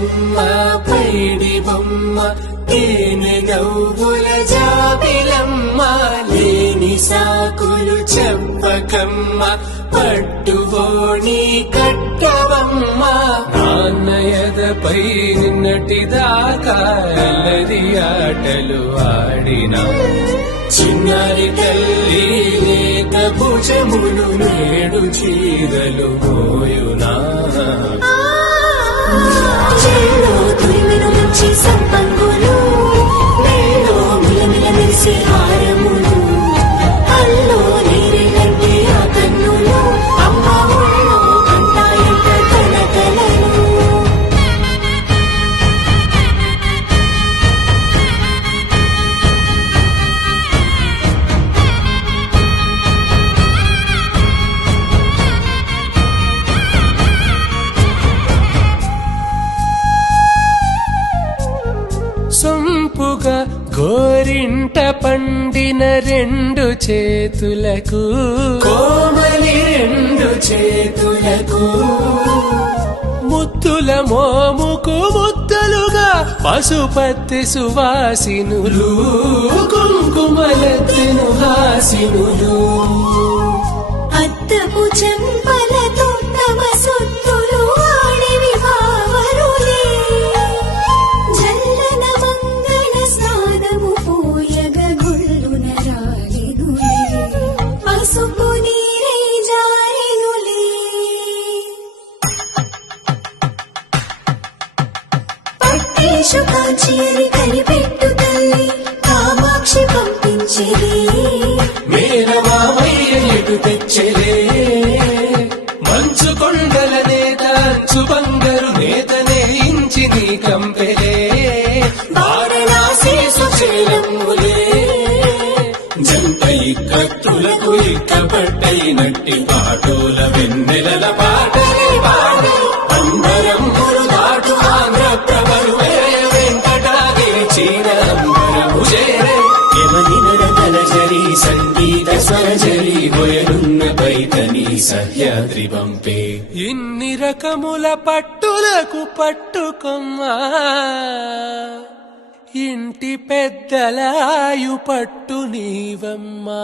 బుజ్జమ్మ పైడి బొమ్మ తేనె నవ్వుల జాబిలమ్మ లేని సాకులు చెప్పకమ్మ పట్టుబోణి కట్టవమ్మ నాన్నయదపై నిన్నటిదాకా అల్లరి ఆటలు ఆడినా చిన్నారి తల్లి లేక భుజములు నేడు చీరలు పోయునా సంపంగులు మేలో మిలమిల మెరిసే హారములు అల్లో నీరెళ్ళంటే ఆ కన్నులు అమ్మ ఒళ్ళో కంటాయంట కలకలను సొంపుగా గోరింట పండిన రెండు చేతులకు కోమలి రెండు చేతులకు ముద్దుల మోముకు ముద్దలుగా పశుపతి సువాసినులు కుంకుమలెత్తిను హాసినులు అద్దపు చెంపలతో తమ సొత్తులు ఆడివి బావరులే జల్లన మంగళ స్నానము పోయగ గుళ్ళున రాలినులే పసుపు నీరై జారినులే పట్టేషు కాచేరి కలిపెట్టు తల్లి కామాక్షి పంపించేది మేనమామయ్య ఎటు తెచ్చలే మంచు కొండల నేత అంచు బంగారు నేతనే ఇంచి నీ కంపెలే వారణాసి సుచేలమ్ములే జంట ఇక్కత్తులకు ఇక్కపట్టైనట్టి పాటోల వెన్నెలల పాటలే పాడే అంబరమ్ములు దాటు ఆంధ్ర ప్రభలు వెంకటాగిరి చీర అంబరము చేరే యమనినడతలజరి సంగీత స్వరజరి బొయలున్న పైతని సహ్యాద్రి పంపే ఇన్ని రకముల పట్టులకు పట్టుకొమ్మా ఇంటి పెద్దలాయు పట్టు నీవమ్మా